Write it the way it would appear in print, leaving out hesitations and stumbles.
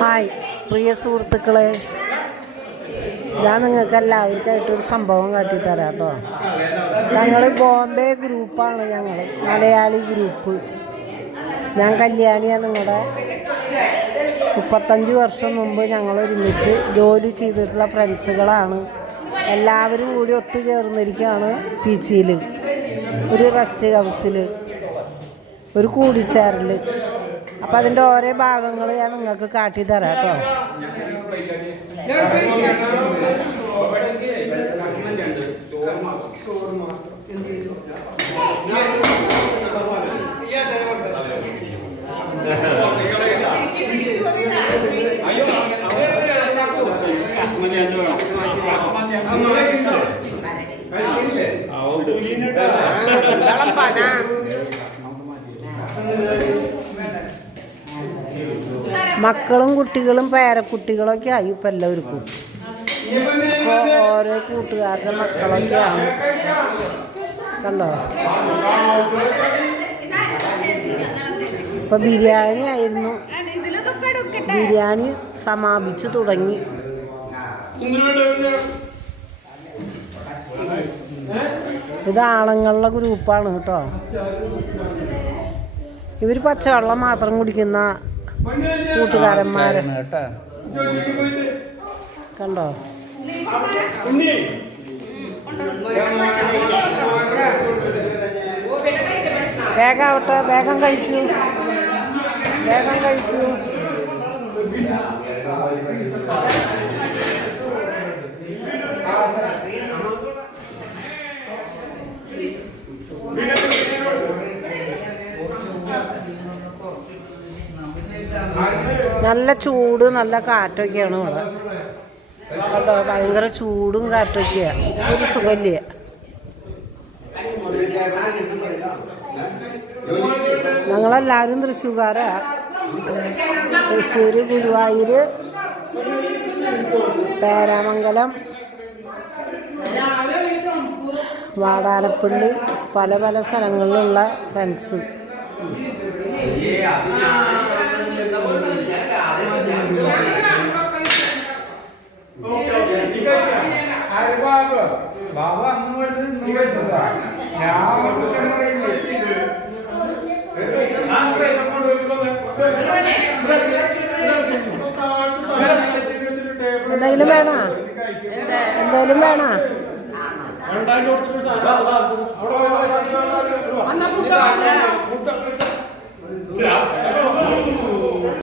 Hi പ്രിയ സുഹൃത്തുക്കളെ, ഞാൻ നിങ്ങൾക്ക് എല്ലാവർക്കായിട്ടൊരു സംഭവം കാട്ടിത്തരാം കേട്ടോ. ഞങ്ങൾ ബോംബെ ഗ്രൂപ്പാണ്, ഞങ്ങൾ മലയാളി ഗ്രൂപ്പ്. ഞാൻ കല്യാണിയാണ്. നിങ്ങളുടെ 35 വർഷം മുമ്പ് ഞങ്ങൾ ഒരുമിച്ച് ജോലി ചെയ്തിട്ടുള്ള ഫ്രണ്ട്സുകളാണ്. എല്ലാവരും കൂടി ഒത്തുചേർന്നിരിക്കുകയാണ് പീച്ചിയിൽ, ഒരു റെസ്റ്റ് ഹൗസിൽ, ഒരു കൂടിച്ചേരൽ. അപ്പം അതിൻ്റെ ഓരോ ഭാഗങ്ങൾ ഞാൻ നിങ്ങൾക്ക് കാട്ടിത്തരാം കേട്ടോ. മക്കളും കുട്ടികളും പേരക്കുട്ടികളൊക്കെ ആയി ഇപ്പം എല്ലാവർക്കും. ഇപ്പോൾ ഓരോ കൂട്ടുകാരുടെ മക്കളൊക്കെയാണ്. കണ്ടോ, ഇപ്പം ബിരിയാണി ആയിരുന്നു. ബിരിയാണി സമാപിച്ചു തുടങ്ങി. ഇത് ആണുങ്ങളുടെ ഗ്രൂപ്പാണ് കേട്ടോ. ഇവർ പച്ചവെള്ളം മാത്രം കുടിക്കുന്ന കൂട്ടുകാരന്മാരാണ് കേട്ടോ. കണ്ടോ, വേഗാവട്ടെ, വേഗം കഴിക്കൂ, വേഗം കഴിക്കൂ. നല്ല ചൂട്, നല്ല കാറ്റൊക്കെയാണ് ഇവിടെ കേട്ടോ. ഭയങ്കര ചൂടും കാറ്റൊക്കെയാണ്, ഒരു സുഖമില്ല. ഞങ്ങളെല്ലാവരും തൃശ്ശൂർക്കാരാ. തൃശ്ശൂർ, ഗുരുവായൂർ, പേരാമംഗലം, വാടാനപ്പള്ളി, പല പല സ്ഥലങ്ങളിലുള്ള ഫ്രണ്ട്സ്. എന്തെങ്കിലും വേണോ? എന്തെങ്കിലും വേണോ?